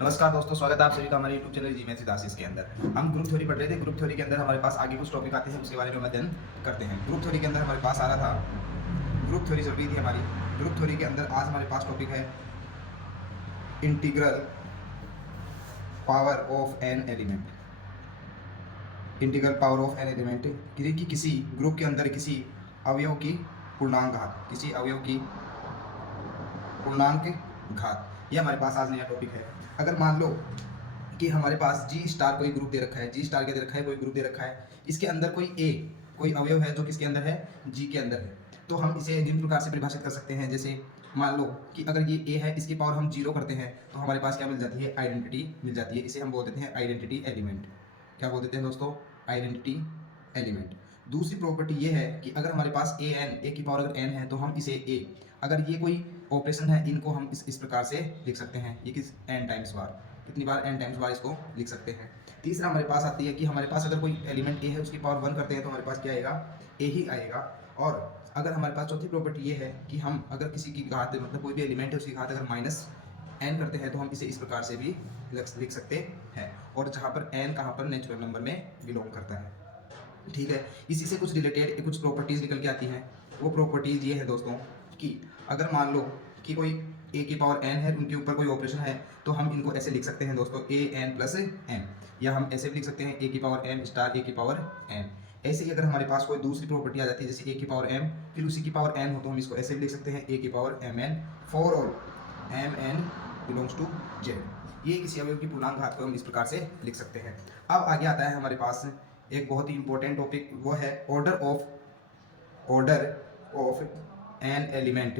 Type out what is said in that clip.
नमस्कार दोस्तों, स्वागत है आप सभी का हमारे YouTube चैनल जीमेथ सिद्धासिस के अंदर। हम ग्रुप थ्योरी पढ़ रहे थे। ग्रुप थ्योरी के अंदर हमारे पास आगे कुछ टॉपिक आते हैं, उसके बारे में अध्ययन करते हैं। ग्रुप थ्योरी के अंदर हमारे पास आ रहा था, ग्रुप थ्योरी चल रही थी हमारी। ग्रुप थ्योरी के अंदर आज हमारे पास टॉपिक है integral power of an element. Integral power of an element कि किसी ग्रुप के अंदर किसी अवयव की पूर्णांक घात, किसी अवयव की पूर्णांक घात, ये हमारे पास आज नया टॉपिक है। अगर मान लो कि हमारे पास जी स्टार कोई ग्रुप दे रखा है, जी स्टार क्या दे रखा है, कोई ग्रुप दे रखा है, इसके अंदर कोई अवयव है जो किसके अंदर है, जी के अंदर है, तो हम इसे निम्न प्रकार से परिभाषित कर सकते हैं। जैसे मान लो कि अगर ये ए है, इसकी पावर हम 0 करते हैं तो हमारे पास क्या मिल जाती है, आइडेंटिटी मिल जाती है। इसे हम बोल देते हैं आइडेंटिटी एलिमेंट। क्या बोल देते हैं दोस्तों, आइडेंटिटी एलिमेंट। दूसरी प्रॉपर्टी ये है कि अगर हमारे पास ए की पावर अगर एन है तो हम इसे ए, अगर ये कोई ऑपरेशन है, इनको हम इस प्रकार से लिख सकते हैं। ये किस एन टाइम्स बार, कितनी बार, एन टाइम्स बार इसको लिख सकते हैं। तीसरा हमारे पास आती है कि हमारे पास अगर कोई एलिमेंट ए है, उसकी पावर 1 करते हैं तो हमारे पास क्या आएगा, ए ही आएगा। और अगर हमारे पास चौथी प्रॉपर्टी ये है कि हम अगर किसी की घात, मतलब कोई भी एलिमेंट है उसकी घात अगर माइनस एन करते हैं तो हम इसे इस प्रकार से भी लिख सकते हैं। और जहाँ पर एन कहाँ पर नेचुरल नंबर में बिलोंग करता है। ठीक है, इसी से कुछ रिलेटेड कुछ प्रॉपर्टीज़ निकल के आती हैं। वो प्रॉपर्टीज़ ये है दोस्तों कि अगर मान लो कि कोई ए की पावर एन है, उनके ऊपर कोई ऑपरेशन है, तो हम इनको ऐसे लिख सकते हैं दोस्तों, ए एन प्लस एन, या हम ऐसे भी लिख सकते हैं ए की पावर एम स्टार ए की पावर एन। ऐसे ही अगर हमारे पास कोई दूसरी प्रॉपर्टी आ जाती है, जैसे ए की पावर एम फिर उसी की पावर एन हो, तो हम इसको ऐसे भी लिख सकते हैं ए की power M N for all M N belongs to Z. ये किसी अवयव की पूर्णांक घात को हम इस प्रकार से लिख सकते हैं। अब आगे आता है हमारे पास एक बहुत ही इंपॉर्टेंट टॉपिक, वो है ऑर्डर ऑफ एन एलिमेंट